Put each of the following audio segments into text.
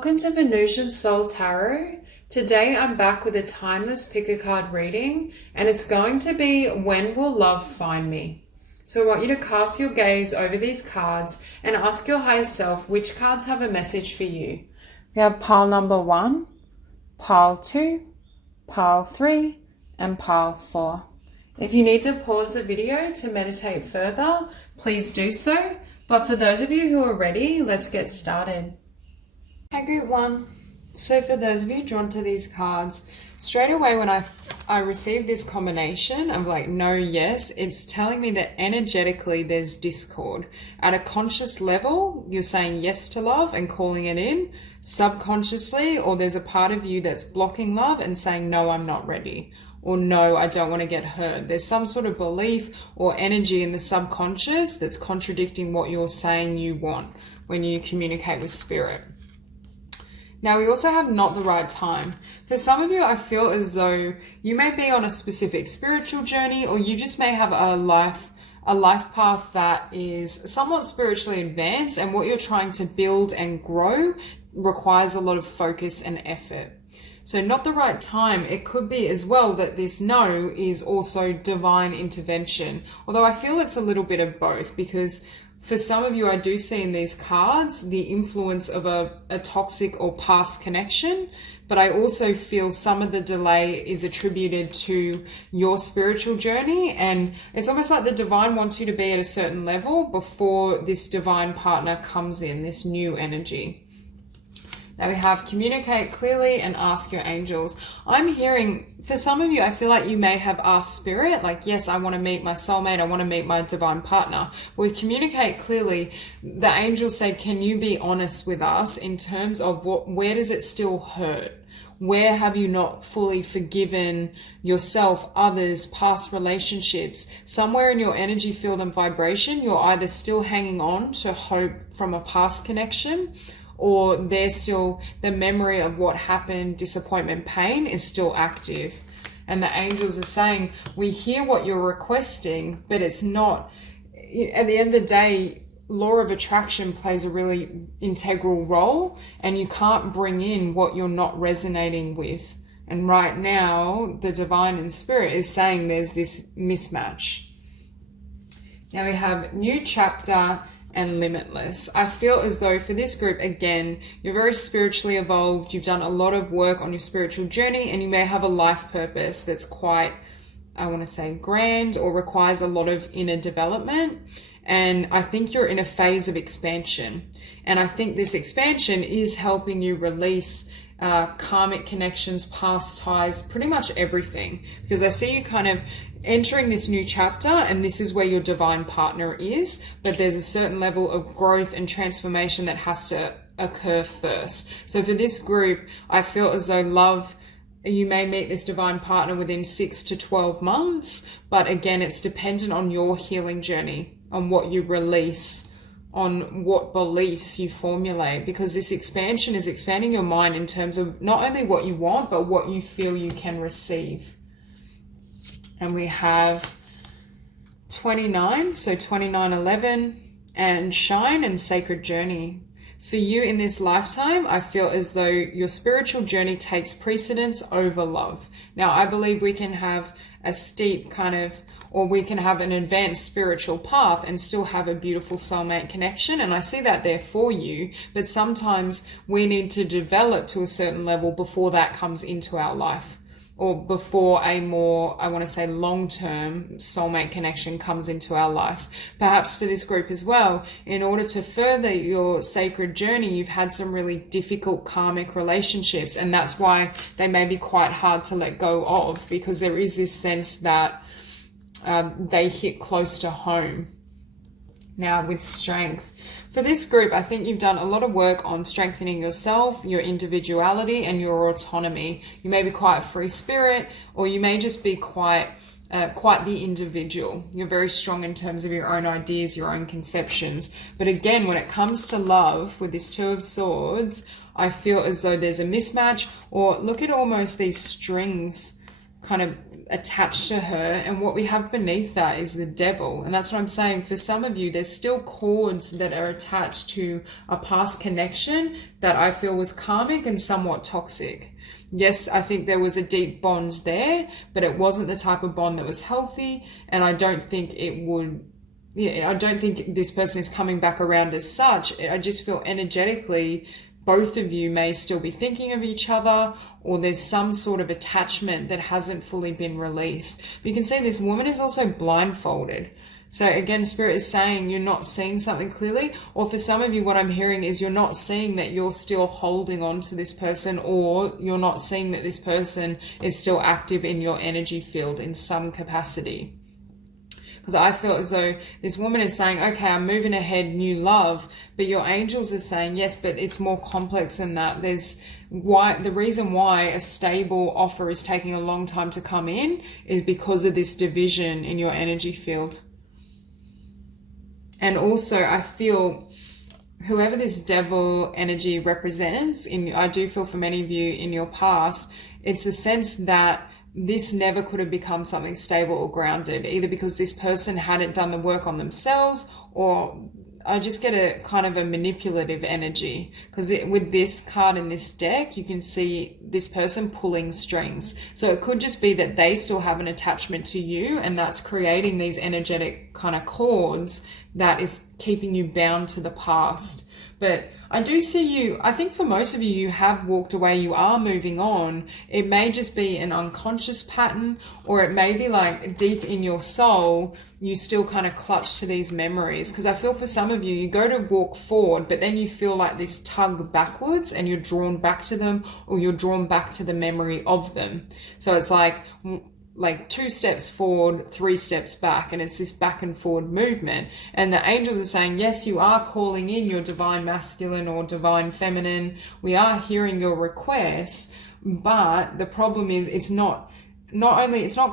Welcome to Venusian Soul Tarot. Today I'm back with a timeless pick a card reading, and it's going to be When Will Love Find Me? So I want you to cast your gaze over these cards and ask your higher self which cards have a message for you. We have pile number 1, pile 2, pile 3, and pile 4. If you need to pause the video to meditate further, please do so. But for those of you who are ready, let's get started. Hey group 1, so for those of you drawn to these cards, straight away when I received this combination of like no, yes, it's telling me that energetically there's discord. At a conscious level, you're saying yes to love and calling it in. Subconsciously, or there's a part of you that's blocking love and saying no, I'm not ready. Or no, I don't want to get hurt. There's some sort of belief or energy in the subconscious that's contradicting what you're saying you want when you communicate with spirit. Now we also have not the right time. For some of you, I feel as though you may be on a specific spiritual journey, or you just may have a life path that is somewhat spiritually advanced, and what you're trying to build and grow requires a lot of focus and effort. So not the right time. It could be as well that this no is also divine intervention. Although I feel it's a little bit of both, because for some of you, I do see in these cards the influence of a toxic or past connection, but I also feel some of the delay is attributed to your spiritual journey, and it's almost like the divine wants you to be at a certain level before this divine partner comes in, this new energy. Now we have communicate clearly and ask your angels. I'm hearing, for some of you, I feel like you may have asked spirit, like, yes, I want to meet my soulmate, I want to meet my divine partner. With communicate clearly, the angels say, can you be honest with us in terms of where does it still hurt? Where have you not fully forgiven yourself, others, past relationships? Somewhere in your energy field and vibration, you're either still hanging on to hope from a past connection, or there's still the memory of what happened, disappointment, pain is still active. And the angels are saying, we hear what you're requesting, but it's not, at the end of the day, law of attraction plays a really integral role, and you can't bring in what you're not resonating with. And right now, the divine and spirit is saying there's this mismatch. Now we have new chapter and limitless. I feel as though for this group, again, you're very spiritually evolved. You've done a lot of work on your spiritual journey, and you may have a life purpose that's quite, I want to say, grand, or requires a lot of inner development. And I think you're in a phase of expansion. And I think this expansion is helping you release karmic connections, past ties, pretty much everything. Because I see you kind of entering this new chapter, and this is where your divine partner is, but there's a certain level of growth and transformation that has to occur first. So for this group, I feel as though love, you may meet this divine partner within 6 to 12 months, but again, it's dependent on your healing journey, on what you release, on what beliefs you formulate, because this expansion is expanding your mind in terms of not only what you want, but what you feel you can receive. And we have 29, so 2911, and shine and sacred journey. For you in this lifetime, I feel as though your spiritual journey takes precedence over love. Now, I believe we can have a steep kind of, or we can have an advanced spiritual path and still have a beautiful soulmate connection. And I see that there for you, but sometimes we need to develop to a certain level before that comes into our life, or before a more, I want to say, long-term soulmate connection comes into our life. Perhaps for this group as well, in order to further your sacred journey, you've had some really difficult karmic relationships, and that's why they may be quite hard to let go of, because there is this sense that they hit close to home. Now with strength. For this group, I think you've done a lot of work on strengthening yourself, your individuality, and your autonomy. You may be quite a free spirit, or you may just be quite the individual. You're very strong in terms of your own ideas, your own conceptions. But again, when it comes to love, with this Two of Swords, I feel as though there's a mismatch, or look at almost these strings kind of attached to her, and what we have beneath that is the devil. And that's what I'm saying. For some of you, there's still cords that are attached to a past connection that I feel was karmic and somewhat toxic. Yes, I think there was a deep bond there, but it wasn't the type of bond that was healthy, and I don't think it would, I don't think this person is coming back around as such. I just feel energetically both of you may still be thinking of each other, or there's some sort of attachment that hasn't fully been released. But you can see this woman is also blindfolded. So again, Spirit is saying you're not seeing something clearly, or for some of you, what I'm hearing is you're not seeing that you're still holding on to this person, or you're not seeing that this person is still active in your energy field in some capacity. Because I feel as though this woman is saying, okay, I'm moving ahead, new love, but your angels are saying, yes, but it's more complex than that. There's the reason why a stable offer is taking a long time to come in is because of this division in your energy field. And also I feel whoever this devil energy represents, I do feel for many of you in your past, it's a sense that this never could have become something stable or grounded, either because this person hadn't done the work on themselves, or I just get a kind of a manipulative energy, because with this card in this deck, you can see this person pulling strings. So it could just be that they still have an attachment to you, and that's creating these energetic kind of cords that is keeping you bound to the past. But I do see you, I think for most of you, you have walked away, you are moving on. It may just be an unconscious pattern, or it may be like deep in your soul, you still kind of clutch to these memories. Because I feel for some of you, you go to walk forward, but then you feel like this tug backwards and you're drawn back to them, or you're drawn back to the memory of them. So it's like 2 steps forward, 3 steps back, and it's this back and forward movement. And the angels are saying, yes, you are calling in your divine masculine or divine feminine. We are hearing your requests, but the problem is it's not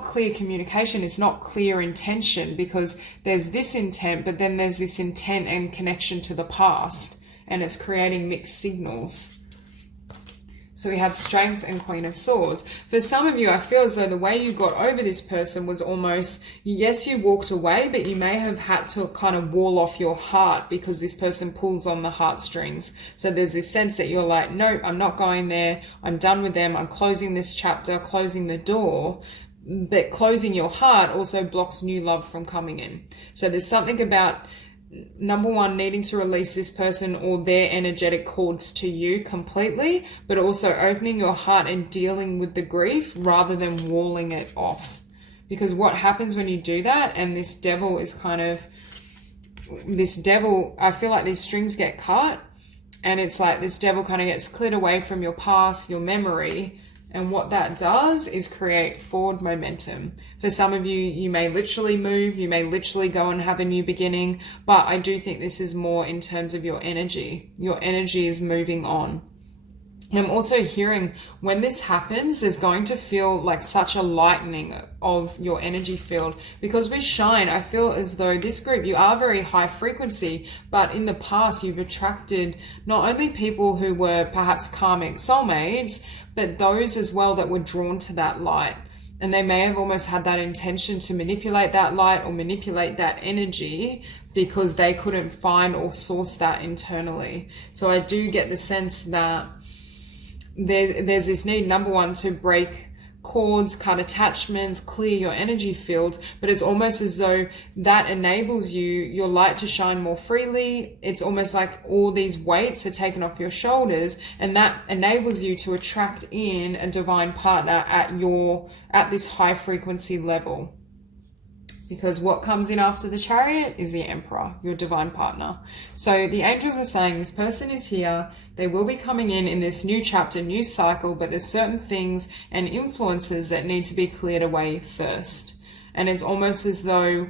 clear communication, it's not clear intention, because there's this intent, but then there's this intent and connection to the past, and it's creating mixed signals. So we have Strength and Queen of Swords. For some of you, I feel as though the way you got over this person was almost, yes, you walked away, but you may have had to kind of wall off your heart because this person pulls on the heartstrings. So there's this sense that you're like, nope, I'm not going there. I'm done with them. I'm closing this chapter, closing the door. But closing your heart also blocks new love from coming in. So there's something about, number one, needing to release this person or their energetic cords to you completely, but also opening your heart and dealing with the grief rather than walling it off. Because what happens when you do that, and this devil, I feel like these strings get cut, and it's like this devil kind of gets cleared away from your past, your memory. And what that does is create forward momentum. For some of you, you may literally move, you may literally go and have a new beginning, but I do think this is more in terms of your energy. Your energy is moving on. And I'm also hearing when this happens, there's going to feel like such a lightening of your energy field. Because with Shine, I feel as though this group, you are very high frequency, but in the past, you've attracted not only people who were perhaps karmic soulmates, but those as well that were drawn to that light. And they may have almost had that intention to manipulate that light or manipulate that energy because they couldn't find or source that internally. So I do get the sense that there's this need, number one, to break cords, cut attachments, clear your energy field, but it's almost as though that enables your light to shine more freely. It's almost like all these weights are taken off your shoulders, and that enables you to attract in a divine partner at this high frequency level. Because what comes in after the Chariot is the Emperor, your divine partner. So the angels are saying this person is here. They will be coming in this new chapter, new cycle, but there's certain things and influences that need to be cleared away first. And it's almost as though,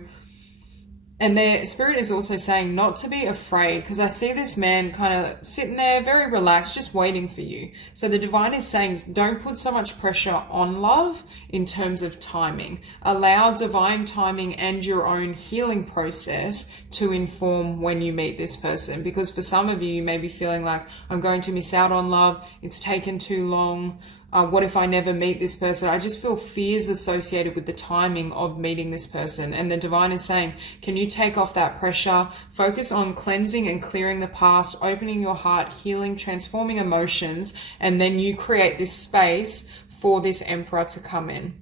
and their spirit is also saying not to be afraid, because I see this man kind of sitting there very relaxed, just waiting for you. So the divine is saying, don't put so much pressure on love in terms of timing. Allow divine timing and your own healing process to inform when you meet this person. Because for some of you, you may be feeling like, I'm going to miss out on love. It's taken too long. what if I never meet this person? I just feel fears associated with the timing of meeting this person. And the divine is saying, can you take off that pressure, focus on cleansing and clearing the past, opening your heart, healing, transforming emotions, and then you create this space for this emperor to come in.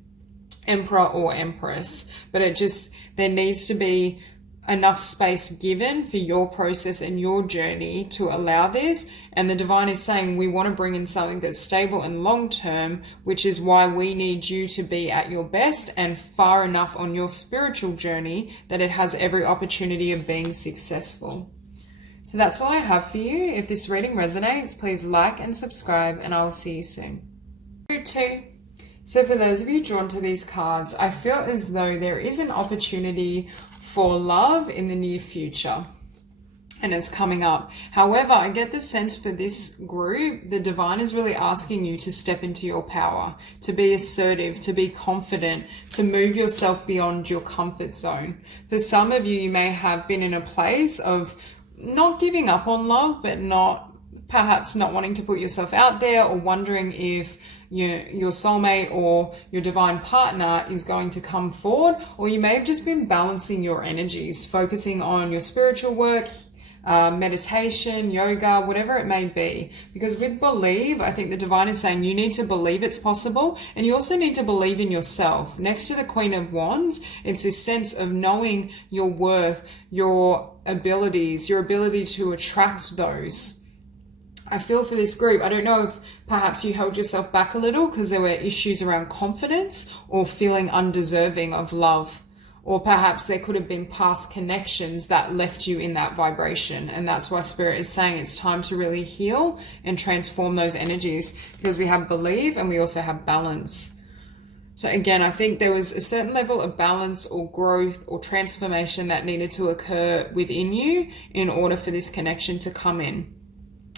Emperor or empress. But there needs to be enough space given for your process and your journey to allow this. And the divine is saying we want to bring in something that's stable and long term, which is why we need you to be at your best and far enough on your spiritual journey that it has every opportunity of being successful. So that's all I have for you. If this reading resonates, please like and subscribe, and I will see you soon. Group 2. So for those of you drawn to these cards, I feel as though there is an opportunity for love in the near future, and it's coming up. However, I get the sense for this group, the divine is really asking you to step into your power, to be assertive, to be confident, to move yourself beyond your comfort zone. For some of you, you may have been in a place of not giving up on love, but perhaps not wanting to put yourself out there, or wondering if your soulmate or your divine partner is going to come forward, or you may have just been balancing your energies, focusing on your spiritual work, meditation, yoga, whatever it may be. Because with believe, I think the divine is saying you need to believe it's possible, and you also need to believe in yourself. Next to the Queen of Wands, it's this sense of knowing your worth, your abilities, your ability to attract those. I feel for this group, I don't know if perhaps you held yourself back a little because there were issues around confidence or feeling undeserving of love. Or perhaps there could have been past connections that left you in that vibration. And that's why Spirit is saying it's time to really heal and transform those energies, because we have believe and we also have balance. So again, I think there was a certain level of balance or growth or transformation that needed to occur within you in order for this connection to come in.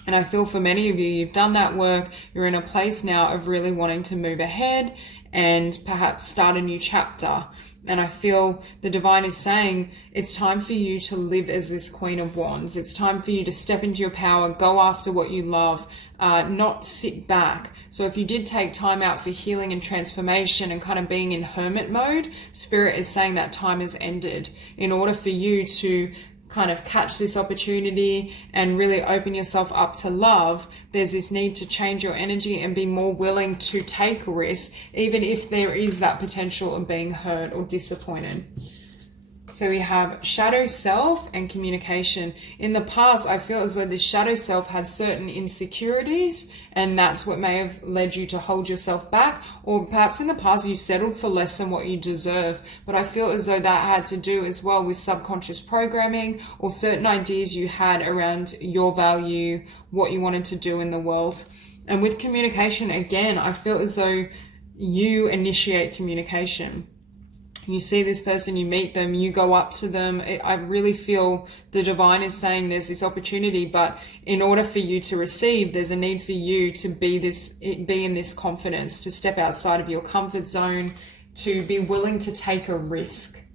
And I feel for many of you, you've done that work. You're in a place now of really wanting to move ahead and perhaps start a new chapter. And I feel the divine is saying it's time for you to live as this Queen of Wands. It's time for you to step into your power, go after what you love, not sit back. So if you did take time out for healing and transformation and kind of being in hermit mode, Spirit is saying that time has ended. In order for you to kind of catch this opportunity and really open yourself up to love, there's this need to change your energy and be more willing to take risks, even if there is that potential of being hurt or disappointed. So we have shadow self and communication. In the past, I feel as though this shadow self had certain insecurities, and that's what may have led you to hold yourself back. Or perhaps in the past, you settled for less than what you deserve. But I feel as though that had to do as well with subconscious programming or certain ideas you had around your value, what you wanted to do in the world. And with communication, again, I feel as though you initiate communication. You see this person, you meet them, you go up to them. I really feel the divine is saying there's this opportunity, but in order for you to receive, there's a need for you to be in this confidence, to step outside of your comfort zone, to be willing to take a risk.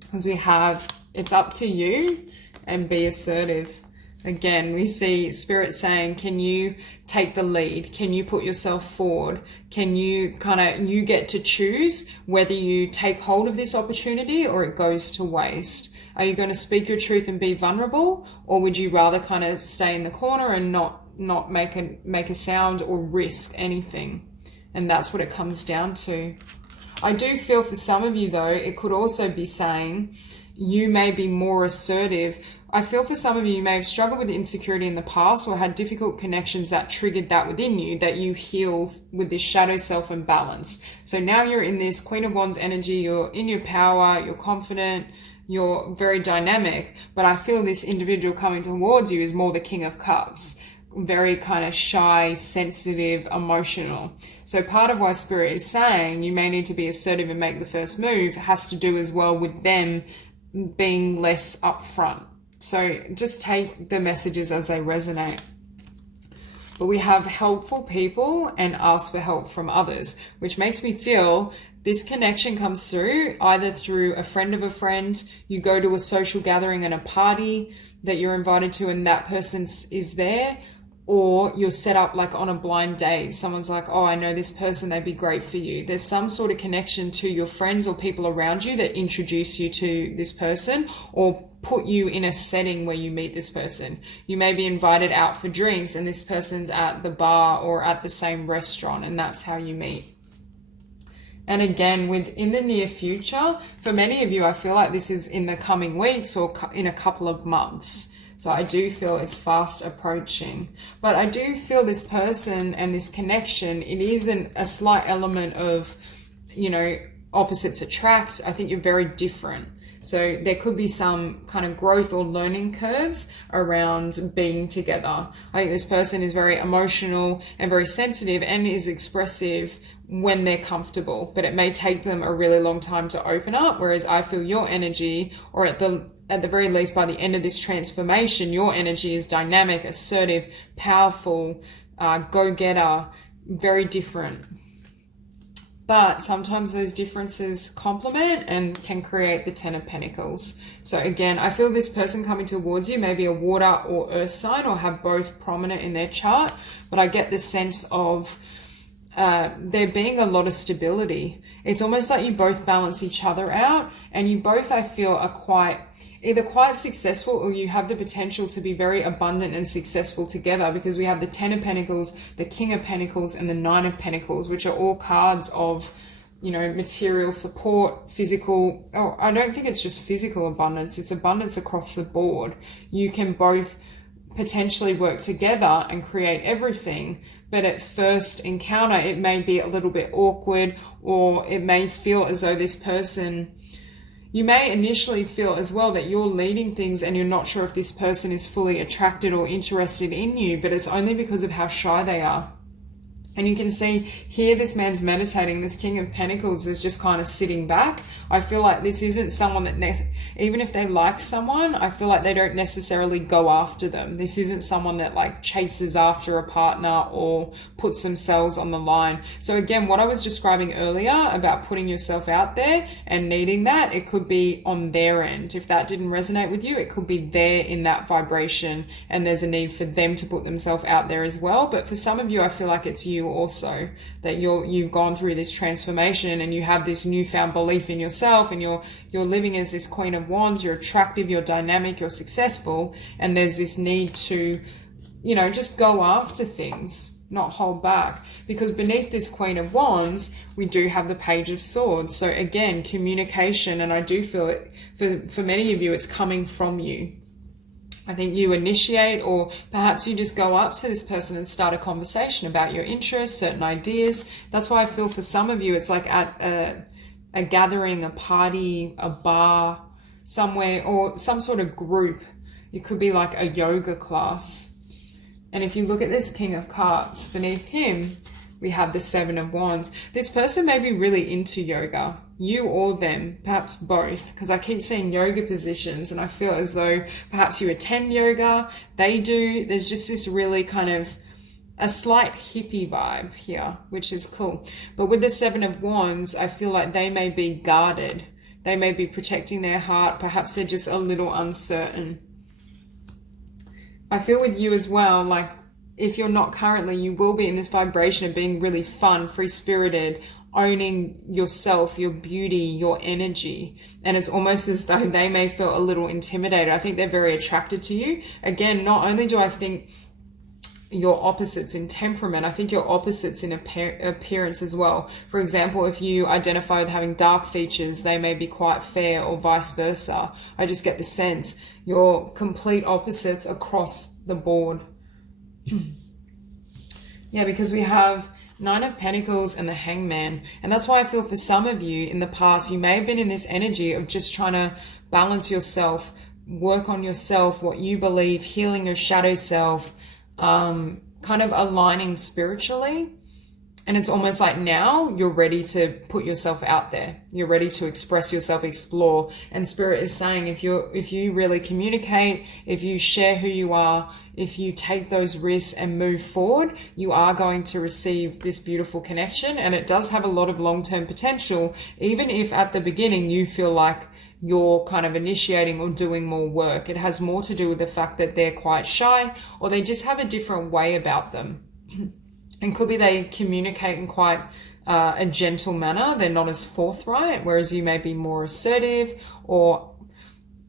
Because we have, it's up to you, and be assertive. Again, we see Spirit saying, can you take the lead? Can you put yourself forward? Can you you get to choose whether you take hold of this opportunity or it goes to waste? Are you going to speak your truth and be vulnerable? Or would you rather kind of stay in the corner and not make a sound or risk anything? And that's what it comes down to. I do feel for some of you though, it could also be saying you may be more assertive. I feel for some of you may have struggled with insecurity in the past or had difficult connections that triggered that within you, that you healed with this shadow self and balance. So now you're in this Queen of Wands energy, you're in your power, you're confident, you're very dynamic, but I feel this individual coming towards you is more the King of Cups, very kind of shy, sensitive, emotional. So part of why Spirit is saying you may need to be assertive and make the first move has to do as well with them being less upfront. So just take the messages as they resonate. But we have helpful people and ask for help from others, which makes me feel this connection comes through either through a friend of a friend, you go to a social gathering and a party that you're invited to and that person is there, or you're set up like on a blind date. Someone's like, oh, I know this person, they'd be great for you. There's some sort of connection to your friends or people around you that introduce you to this person or put you in a setting where you meet this person. You may be invited out for drinks and this person's at the bar or at the same restaurant, and that's how you meet. And again, in the near future, for many of you, I feel like this is in the coming weeks or in a couple of months. So I do feel it's fast approaching. But I do feel this person and this connection, it isn't a slight element of, you know, opposites attract. I think you're very different. So there could be some kind of growth or learning curves around being together. I think this person is very emotional and very sensitive and is expressive when they're comfortable, but it may take them a really long time to open up. Whereas I feel your energy, or at the very least by the end of this transformation, your energy is dynamic, assertive, powerful, go-getter, very different. But sometimes those differences complement and can create the Ten of Pentacles. So again, I feel this person coming towards you may be a water or earth sign or have both prominent in their chart, but I get the sense of there being a lot of stability. It's almost like you both balance each other out, and you both, I feel, are either quite successful, or you have the potential to be very abundant and successful together, because we have the Ten of Pentacles, the King of Pentacles, and the Nine of Pentacles, which are all cards of, you know, material support, physical. Oh, I don't think it's just physical abundance. It's abundance across the board. You can both potentially work together and create everything, but at first encounter, it may be a little bit awkward, or it may feel as though this person, you may initially feel as well that you're leading things and you're not sure if this person is fully attracted or interested in you, but it's only because of how shy they are. And you can see here, this man's meditating. This King of Pentacles is just kind of sitting back. I feel like this isn't someone that, even if they like someone, I feel like they don't necessarily go after them. This isn't someone that like chases after a partner or puts themselves on the line. So again, what I was describing earlier about putting yourself out there and needing that, it could be on their end. If that didn't resonate with you, it could be there in that vibration, and there's a need for them to put themselves out there as well. But for some of you, I feel like it's you also, that you've gone through this transformation and you have this newfound belief in yourself, and you're living as this Queen of Wands. You're attractive, you're dynamic, you're successful, and there's this need to, you know, just go after things, not hold back. Because beneath this Queen of Wands, we do have the Page of Swords. So again, communication, and I do feel it for many of you, it's coming from you. I think you initiate, or perhaps you just go up to this person and start a conversation about your interests, certain ideas. That's why I feel for some of you, it's like at a gathering, a party, a bar, somewhere, or some sort of group. It could be like a yoga class. And if you look at this King of Cups, beneath him, we have the Seven of Wands. This person may be really into yoga. You or them, perhaps both, because I keep seeing yoga positions, and I feel as though perhaps you attend yoga, they do. There's just this really kind of a slight hippie vibe here, which is cool. But with the Seven of Wands, I feel like they may be guarded. They may be protecting their heart. Perhaps they're just a little uncertain. I feel with you as well, like if you're not currently, you will be in this vibration of being really fun, free-spirited, owning yourself, your beauty, your energy. And it's almost as though they may feel a little intimidated. I think they're very attracted to you. Again, not only do I think you're opposites in temperament, I think you're opposites in appearance as well. For example, if you identify with having dark features, they may be quite fair, or vice versa. I just get the sense you're complete opposites across the board. Yeah, because we have Nine of Pentacles and the Hangman. And that's why I feel for some of you in the past, you may have been in this energy of just trying to balance yourself, work on yourself, what you believe, healing your shadow self, kind of aligning spiritually. And it's almost like now you're ready to put yourself out there. You're ready to express yourself, explore. And Spirit is saying, if you really communicate, if you share who you are, if you take those risks and move forward, you are going to receive this beautiful connection. And it does have a lot of long-term potential, even if at the beginning you feel like you're kind of initiating or doing more work. It has more to do with the fact that they're quite shy, or they just have a different way about them. And could be they communicate in quite a gentle manner. They're not as forthright, whereas you may be more assertive, or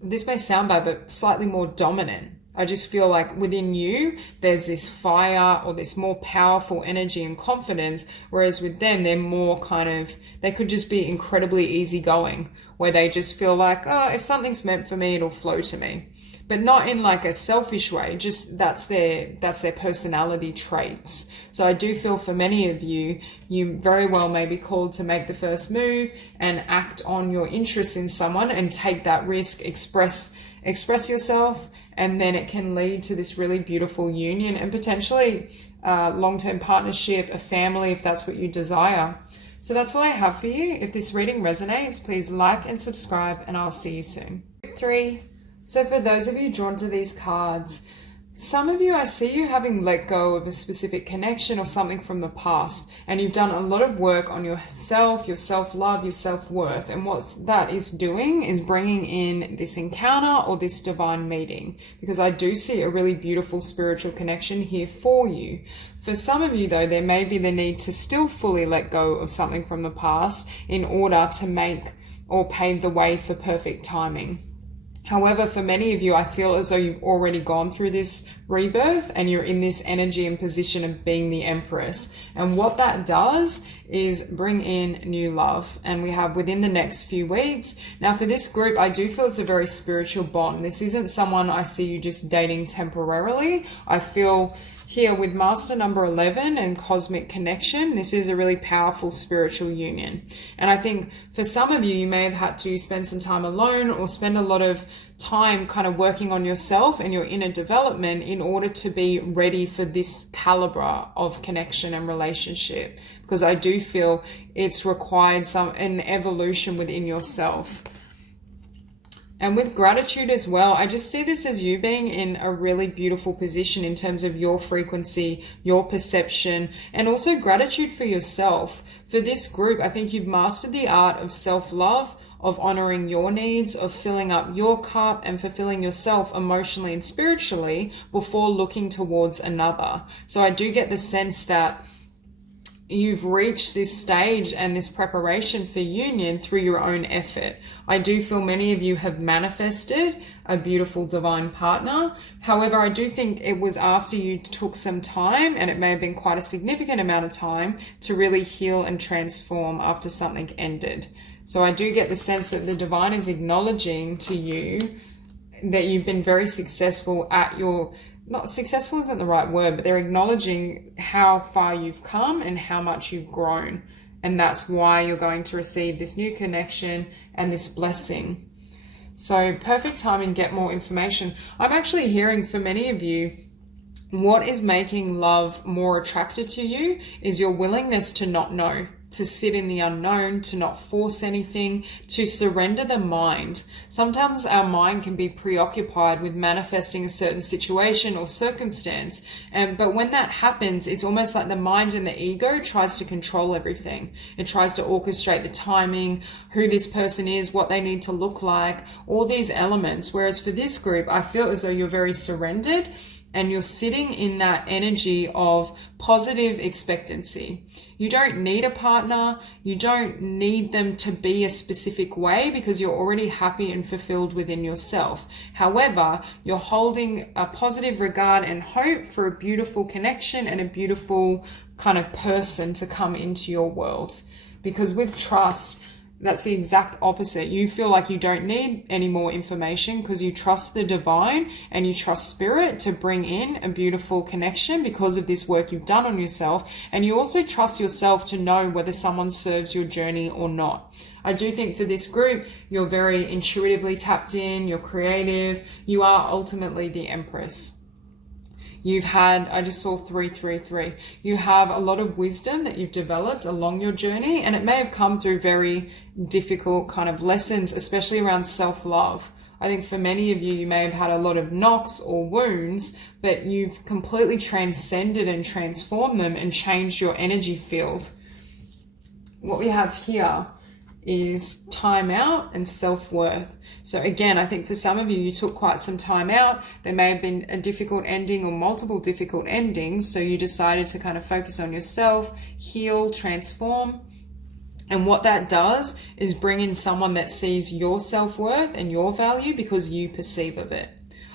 this may sound bad, but slightly more dominant. I just feel like within you, there's this fire or this more powerful energy and confidence, whereas with them, they're more kind of, they could just be incredibly easygoing, where they just feel like, oh, if something's meant for me, it'll flow to me. But not in like a selfish way, just that's their personality traits. So I do feel for many of you, you very well may be called to make the first move and act on your interest in someone and take that risk, express yourself, and then it can lead to this really beautiful union and potentially long-term partnership, a family, if that's what you desire. So that's all I have for you. If this reading resonates, please like and subscribe, and I'll see you soon. 3. So for those of you drawn to these cards, some of you, I see you having let go of a specific connection or something from the past, and you've done a lot of work on yourself, your self-love, your self-worth. And what that is doing is bringing in this encounter or this divine meeting, because I do see a really beautiful spiritual connection here for you. For some of you though, there may be the need to still fully let go of something from the past in order to make or pave the way for perfect timing. However, for many of you, I feel as though you've already gone through this rebirth and you're in this energy and position of being the Empress. And what that does is bring in new love. And we have within the next few weeks. Now for this group, I do feel it's a very spiritual bond. This isn't someone I see you just dating temporarily. I feel here with Master number 11 and Cosmic Connection, this is a really powerful spiritual union. And I think for some of you, you may have had to spend some time alone or spend a lot of time kind of working on yourself and your inner development in order to be ready for this caliber of connection and relationship. Because I do feel it's required an evolution within yourself. And with gratitude as well, I just see this as you being in a really beautiful position in terms of your frequency, your perception, and also gratitude for yourself. For this group, I think you've mastered the art of self-love, of honoring your needs, of filling up your cup and fulfilling yourself emotionally and spiritually before looking towards another. So I do get the sense that you've reached this stage and this preparation for union through your own effort. I do feel many of you have manifested a beautiful divine partner. However, I do think it was after you took some time, and it may have been quite a significant amount of time, to really heal and transform after something ended. So I do get the sense that the divine is acknowledging to you that you've been very successful at your, not successful isn't the right word, but they're acknowledging how far you've come and how much you've grown. And that's why you're going to receive this new connection and this blessing. So perfect timing, get more information. I'm actually hearing for many of you, what is making love more attracted to you is your willingness to not know, to sit in the unknown, to not force anything, to surrender the mind. Sometimes our mind can be preoccupied with manifesting a certain situation or circumstance. But when that happens, it's almost like the mind and the ego tries to control everything. It tries to orchestrate the timing, who this person is, what they need to look like, all these elements. Whereas for this group, I feel as though you're very surrendered and you're sitting in that energy of positive expectancy. You don't need a partner. You don't need them to be a specific way because you're already happy and fulfilled within yourself. However, you're holding a positive regard and hope for a beautiful connection and a beautiful kind of person to come into your world. Because with trust, that's the exact opposite. You feel like you don't need any more information because you trust the divine and you trust spirit to bring in a beautiful connection because of this work you've done on yourself. And you also trust yourself to know whether someone serves your journey or not. I do think for this group, you're very intuitively tapped in, you're creative, you are ultimately the Empress. You've had, I just saw 333. You have a lot of wisdom that you've developed along your journey, and it may have come through very difficult kind of lessons, especially around self-love. I think for many of you, you may have had a lot of knocks or wounds, but you've completely transcended and transformed them and changed your energy field. What we have here is time out and self-worth. So again, I think for some of you, you took quite some time out. There may have been a difficult ending or multiple difficult endings. So you decided to kind of focus on yourself, heal, transform. And what that does is bring in someone that sees your self-worth and your value because you perceive of it.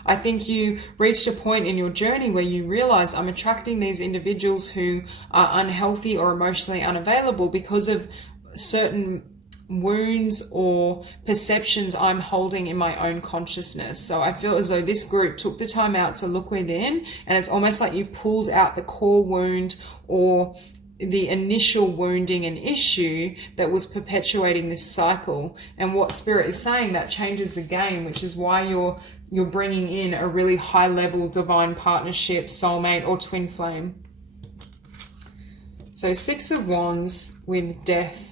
I think you reached a point in your journey where you realize, I'm attracting these individuals who are unhealthy or emotionally unavailable because of certain wounds or perceptions I'm holding in my own consciousness. So I feel as though this group took the time out to look within, and it's almost like you pulled out the core wound or the initial wounding and issue that was perpetuating this cycle. And what Spirit is saying, that changes the game, which is why you're bringing in a really high level divine partnership, soulmate or twin flame. So 6 of Wands with Death.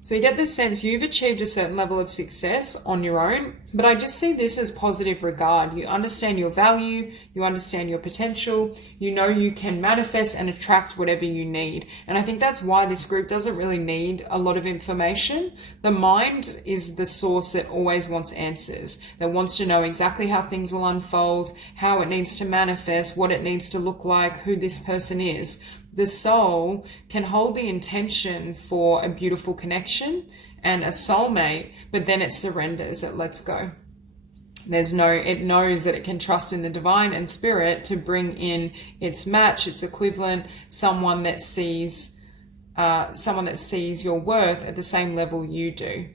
So you get the sense you've achieved a certain level of success on your own, but I just see this as positive regard. You understand your value, you understand your potential, you know you can manifest and attract whatever you need. And I think that's why this group doesn't really need a lot of information. The mind is the source that always wants answers, that wants to know exactly how things will unfold, how it needs to manifest, what it needs to look like, who this person is. The soul can hold the intention for a beautiful connection and a soulmate, but then it surrenders, it lets go. It knows that it can trust in the divine and spirit to bring in its match, its equivalent, someone that sees your worth at the same level you do.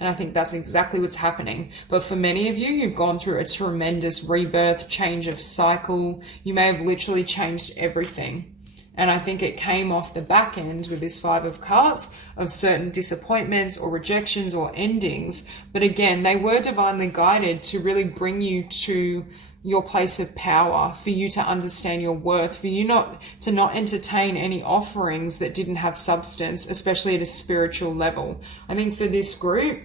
And I think that's exactly what's happening. But for many of you, you've gone through a tremendous rebirth, change of cycle. You may have literally changed everything. And I think it came off the back end with this 5 of Cups of certain disappointments or rejections or endings. But again, they were divinely guided to really bring you to your place of power, for you to understand your worth, for you not entertain any offerings that didn't have substance, especially at a spiritual level. I think for this group,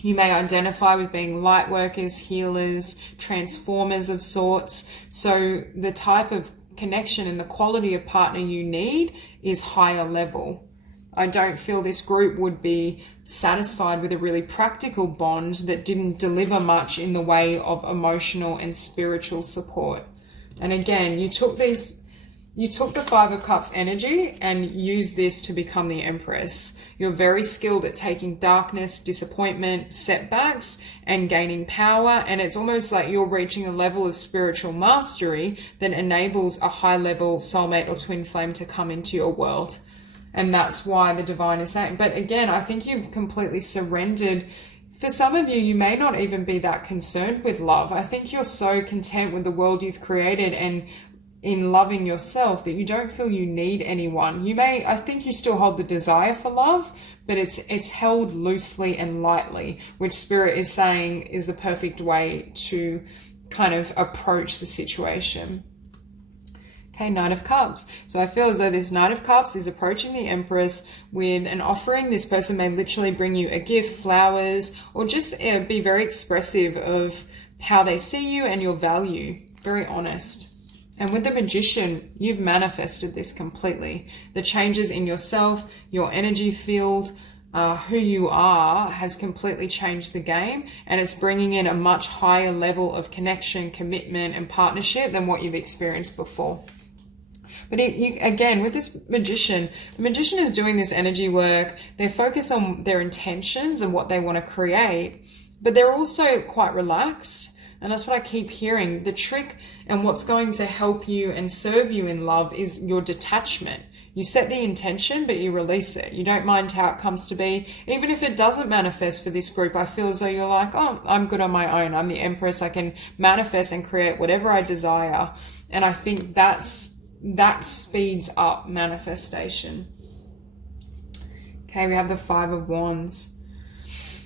you may identify with being light workers, healers, transformers of sorts. So the type of connection and the quality of partner you need is higher level. I don't feel this group would be satisfied with a really practical bond that didn't deliver much in the way of emotional and spiritual support. And again, you took the 5 of Cups energy and used this to become the Empress. You're very skilled at taking darkness, disappointment, setbacks, and gaining power. And it's almost like you're reaching a level of spiritual mastery that enables a high level soulmate or twin flame to come into your world. And that's why the divine is saying. But again, I think you've completely surrendered. For some of you, you may not even be that concerned with love. I think you're so content with the world you've created and in loving yourself that you don't feel you need anyone. I think you still hold the desire for love, but it's held loosely and lightly, which Spirit is saying is the perfect way to kind of approach the situation. Okay, Knight of Cups. So I feel as though this Knight of Cups is approaching the Empress with an offering. This person may literally bring you a gift, flowers, or just be very expressive of how they see you and your value. Very honest. And with the Magician, you've manifested this completely. The changes in yourself, your energy field, who you are has completely changed the game, and it's bringing in a much higher level of connection, commitment, and partnership than what you've experienced before. But again, with this Magician, the Magician is doing this energy work. They're focused on their intentions and what they want to create, but they're also quite relaxed. And that's what I keep hearing. The trick and what's going to help you and serve you in love is your detachment. You set the intention, but you release it. You don't mind how it comes to be. Even if it doesn't manifest for this group, I feel as though you're like, oh, I'm good on my own. I'm the Empress. I can manifest and create whatever I desire. And I think that speeds up manifestation. Okay, we have the 5 of Wands.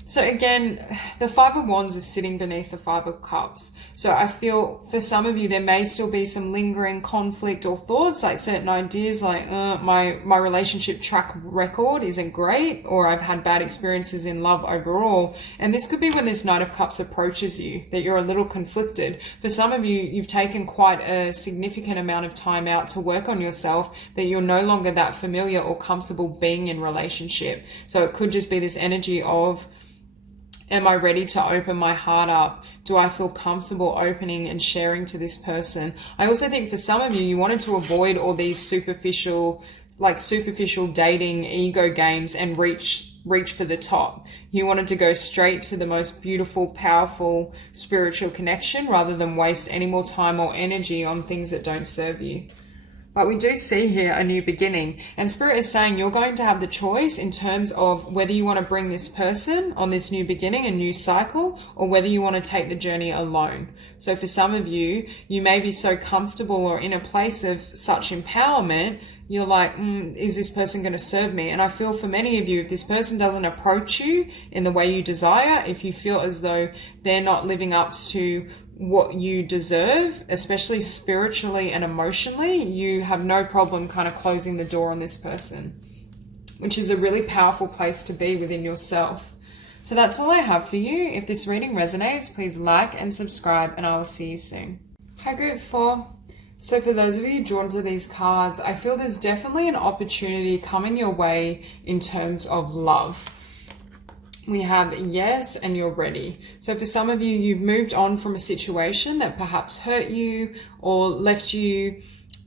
So again, the Five of Wands is sitting beneath the Five of Cups. So I feel for some of you, there may still be some lingering conflict or thoughts, like certain ideas like my relationship track record isn't great, or I've had bad experiences in love overall. And this could be when this Knight of Cups approaches you, that you're a little conflicted. For some of you, you've taken quite a significant amount of time out to work on yourself, that you're no longer that familiar or comfortable being in relationship. So it could just be this energy of, am I ready to open my heart up? Do I feel comfortable opening and sharing to this person? I also think for some of you, you wanted to avoid all these superficial dating ego games and reach for the top. You wanted to go straight to the most beautiful, powerful spiritual connection rather than waste any more time or energy on things that don't serve you. But we do see here a new beginning, and Spirit is saying you're going to have the choice in terms of whether you want to bring this person on this new beginning, a new cycle, or whether you want to take the journey alone. So for some of you, you may be so comfortable or in a place of such empowerment, you're like, is this person going to serve me? And I feel for many of you, if this person doesn't approach you in the way you desire, if you feel as though they're not living up to what you deserve, especially spiritually and emotionally, you have no problem kind of closing the door on this person, which is a really powerful place to be within yourself. So that's all I have for you. If this reading resonates, please like and subscribe, and I will see you soon. Hi, Group 4. So for those of you drawn to these cards, I feel there's definitely an opportunity coming your way in terms of love. We have yes, and you're ready. So for some of you, you've moved on from a situation that perhaps hurt you or left you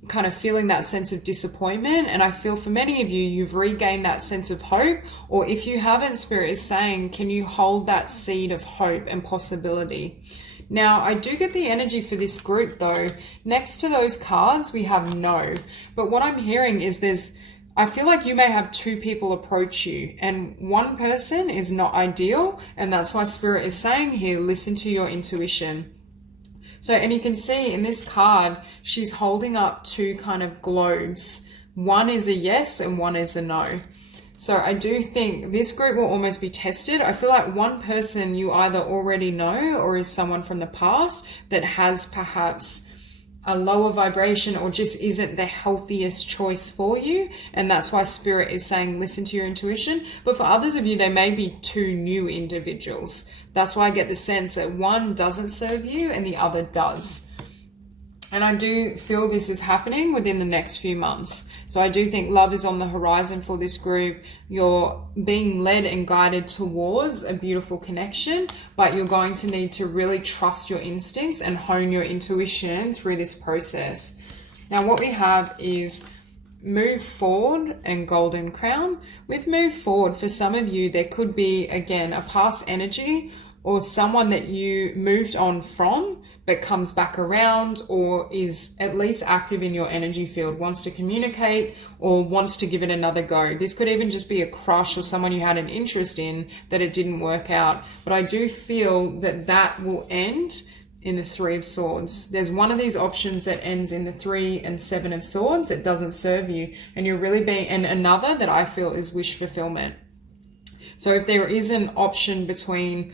kind of feeling that sense of disappointment. And I feel for many of you, you've regained that sense of hope. Or if you haven't, Spirit is saying, can you hold that seed of hope and possibility? Now, I do get the energy for this group though. Next to those cards, we have no. But what I'm hearing is I feel like you may have two people approach you, and one person is not ideal, and that's why Spirit is saying here, listen to your intuition. So, and you can see in this card, she's holding up two kind of globes. One is a yes and one is a no. So I do think this group will almost be tested. I feel like one person you either already know or is someone from the past that has perhaps a lower vibration or just isn't the healthiest choice for you. And that's why Spirit is saying, listen to your intuition. But for others of you, there may be two new individuals. That's why I get the sense that one doesn't serve you and the other does. And I do feel this is happening within the next few months. So I do think love is on the horizon for this group. You're being led and guided towards a beautiful connection, but you're going to need to really trust your instincts and hone your intuition through this process. Now, what we have is move forward and golden crown. With move forward, for some of you, there could be, again, a past energy or someone that you moved on from but comes back around or is at least active in your energy field, wants to communicate or wants to give it another go. This could even just be a crush or someone you had an interest in that it didn't work out. But I do feel that that will end in the Three of Swords. There's one of these options that ends in the 3 and 7 of Swords. It doesn't serve you. And you're really being, and another that I feel is wish fulfillment. So if there is an option between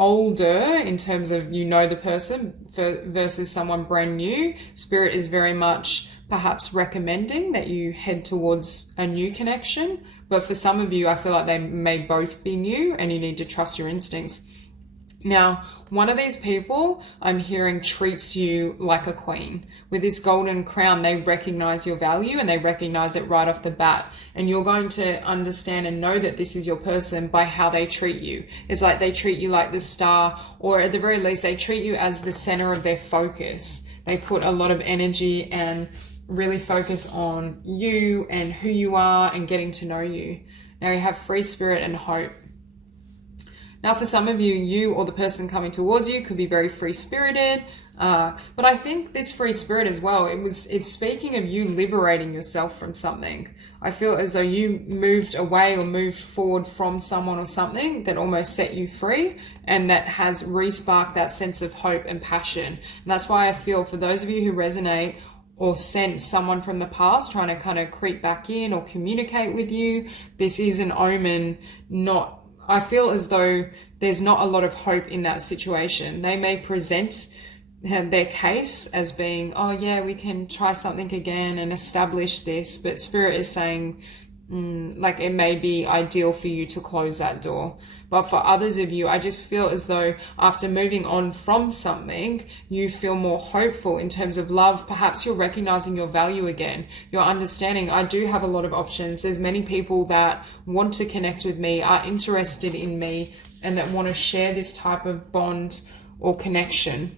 older in terms of the person versus someone brand new, Spirit is very much perhaps recommending that you head towards a new connection. But for some of you, I feel like they may both be new and you need to trust your instincts. Now, one of these people I'm hearing treats you like a queen. With this golden crown, they recognize your value and they recognize it right off the bat. And you're going to understand and know that this is your person by how they treat you. It's like they treat you like the star, or at the very least, they treat you as the center of their focus. They put a lot of energy and really focus on you and who you are and getting to know you. Now you have free spirit and hope. Now, for some of you, you or the person coming towards you could be very free-spirited, but I think this free spirit as well, it's speaking of you liberating yourself from something. I feel as though you moved away or moved forward from someone or something that almost set you free and that has re-sparked that sense of hope and passion. And that's why I feel for those of you who resonate or sense someone from the past trying to kind of creep back in or communicate with you, this is an omen, not I feel as though there's not a lot of hope in that situation. They may present their case as being, oh yeah, we can try something again and establish this, but Spirit is saying, like, it may be ideal for you to close that door. But for others of you, I just feel as though after moving on from something, you feel more hopeful in terms of love. Perhaps you're recognizing your value again. You're understanding, I do have a lot of options. There's many people that want to connect with me, are interested in me, and that want to share this type of bond or connection.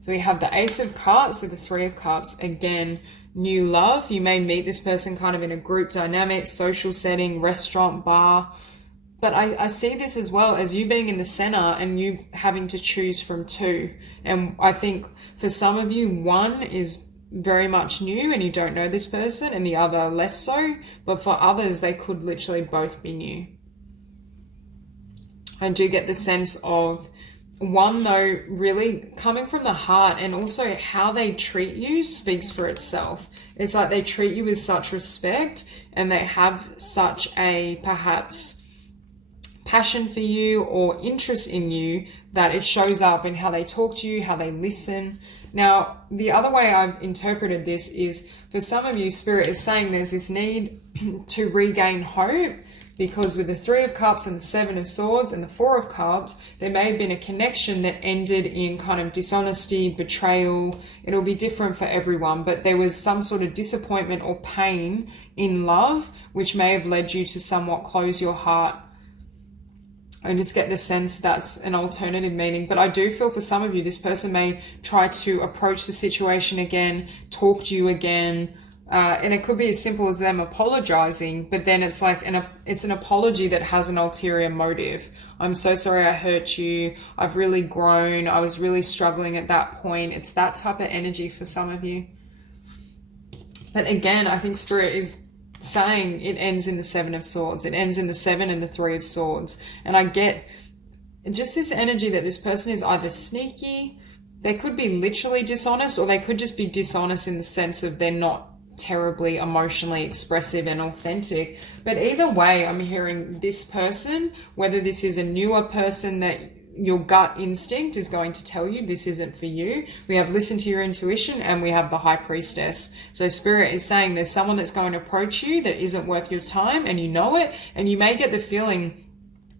So we have the Ace of Cups with the Three of Cups. Again, new love. You may meet this person kind of in a group dynamic, social setting, restaurant, bar. But I see this as well as you being in the center and you having to choose from two. And I think for some of you, one is very much new and you don't know this person, and the other less so. But for others, they could literally both be new. I do get the sense of one, though, really coming from the heart, and also how they treat you speaks for itself. It's like they treat you with such respect and they have such a perhaps passion for you or interest in you that it shows up in how they talk to you, how they listen. Now, the other way I've interpreted this is, for some of you, Spirit is saying there's this need to regain hope, because with the Three of Cups and the Seven of Swords and the Four of Cups, there may have been a connection that ended in kind of dishonesty, betrayal. It'll be different for everyone, but there was some sort of disappointment or pain in love, which may have led you to somewhat close your heart. I just get the sense that's an alternative meaning. But I do feel for some of you, this person may try to approach the situation again, talk to you again. And it could be as simple as them apologizing, but then it's like it's an apology that has an ulterior motive. I'm so sorry I hurt you. I've really grown. I was really struggling at that point. It's that type of energy for some of you. But again, I think Spirit is saying it ends in the Seven of Swords. It ends in the Seven and the Three of Swords. And I get just this energy that this person is either sneaky, they could be literally dishonest, or they could just be dishonest in the sense of they're not terribly emotionally expressive and authentic. But either way, I'm hearing this person, whether this is a newer person that your gut instinct is going to tell you this isn't for you. We have listen to your intuition, and we have the High Priestess. So Spirit is saying there's someone that's going to approach you that isn't worth your time, and you know it, and you may get the feeling,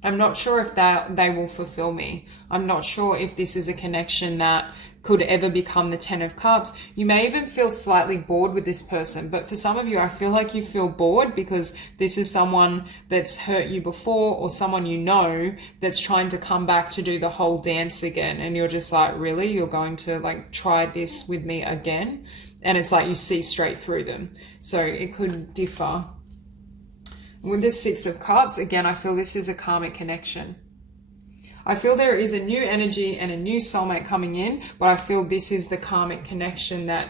I'm not sure if they will fulfill me. I'm not sure if this is a connection that could ever become the Ten of Cups. You may even feel slightly bored with this person, but for some of you, I feel like you feel bored because this is someone that's hurt you before, or someone you know that's trying to come back to do the whole dance again. And you're just like, really? You're going to like try this with me again? And it's like you see straight through them. So it could differ. With this Six of Cups, again, I feel this is a karmic connection. I feel there is a new energy and a new soulmate coming in, but I feel this is the karmic connection that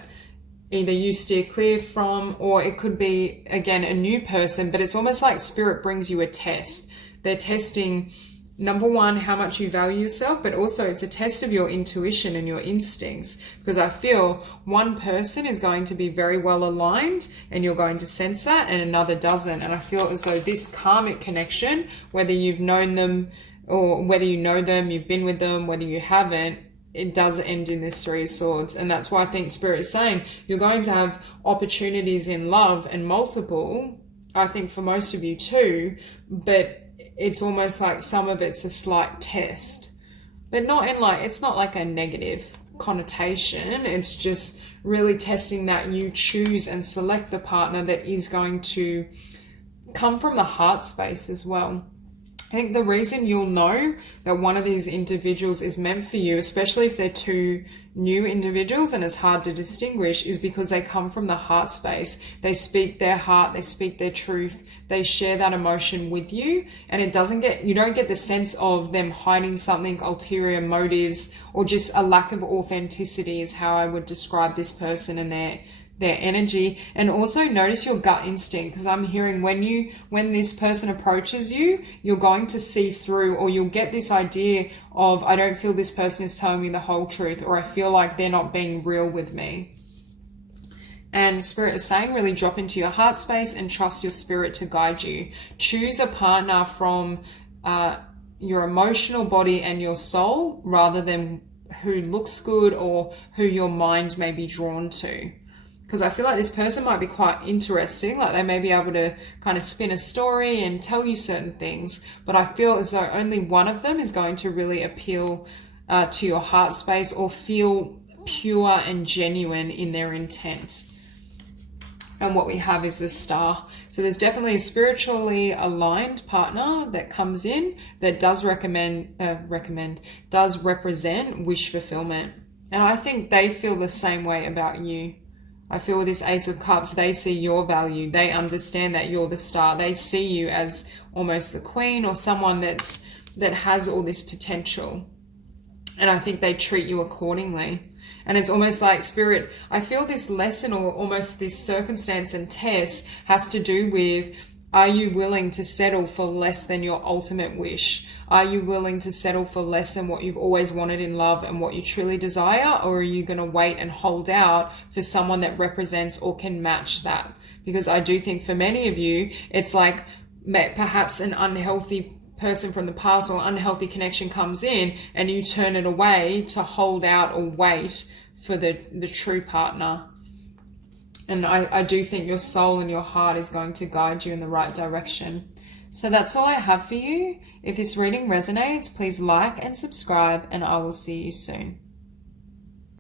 either you steer clear from, or it could be, again, a new person, but it's almost like Spirit brings you a test. They're testing, number one, how much you value yourself, but also it's a test of your intuition and your instincts, because I feel one person is going to be very well aligned and you're going to sense that, and another doesn't. And I feel as though this karmic connection, whether you've known them or whether you know them, you've been with them, whether you haven't, it does end in this Three of Swords. And that's why I think Spirit is saying you're going to have opportunities in love, and multiple, I think for most of you too, but it's almost like some of it's a slight test, but not in like, it's not like a negative connotation. It's just really testing that you choose and select the partner that is going to come from the heart space as well. I think the reason you'll know that one of these individuals is meant for you, especially if they're two new individuals and it's hard to distinguish, is because they come from the heart space. They speak their heart, they speak their truth, they share that emotion with you, and you don't get the sense of them hiding something, ulterior motives, or just a lack of authenticity is how I would describe this person and their energy. And also notice your gut instinct, because I'm hearing when this person approaches you, you're going to see through, or you'll get this idea of, I don't feel this person is telling me the whole truth, or I feel like they're not being real with me. And Spirit is saying really drop into your heart space and trust your spirit to guide you. Choose a partner from your emotional body and your soul, rather than who looks good or who your mind may be drawn to. Because I feel like this person might be quite interesting. Like they may be able to kind of spin a story and tell you certain things. But I feel as though only one of them is going to really appeal to your heart space or feel pure and genuine in their intent. And what we have is the Star. So there's definitely a spiritually aligned partner that comes in that does does represent wish fulfillment. And I think they feel the same way about you. I feel with this Ace of Cups, they see your value. They understand that you're the star. They see you as almost the queen or someone that has all this potential. And I think they treat you accordingly. And it's almost like Spirit, I feel this lesson or almost this circumstance and test has to do with, are you willing to settle for less than your ultimate wish? Are you willing to settle for less than what you've always wanted in love and what you truly desire? Or are you going to wait and hold out for someone that represents or can match that? Because I do think for many of you, it's like perhaps an unhealthy person from the past or unhealthy connection comes in and you turn it away to hold out or wait for the true partner. And I do think your soul and your heart is going to guide you in the right direction. So that's all I have for you. If this reading resonates, please like and subscribe, and I will see you soon.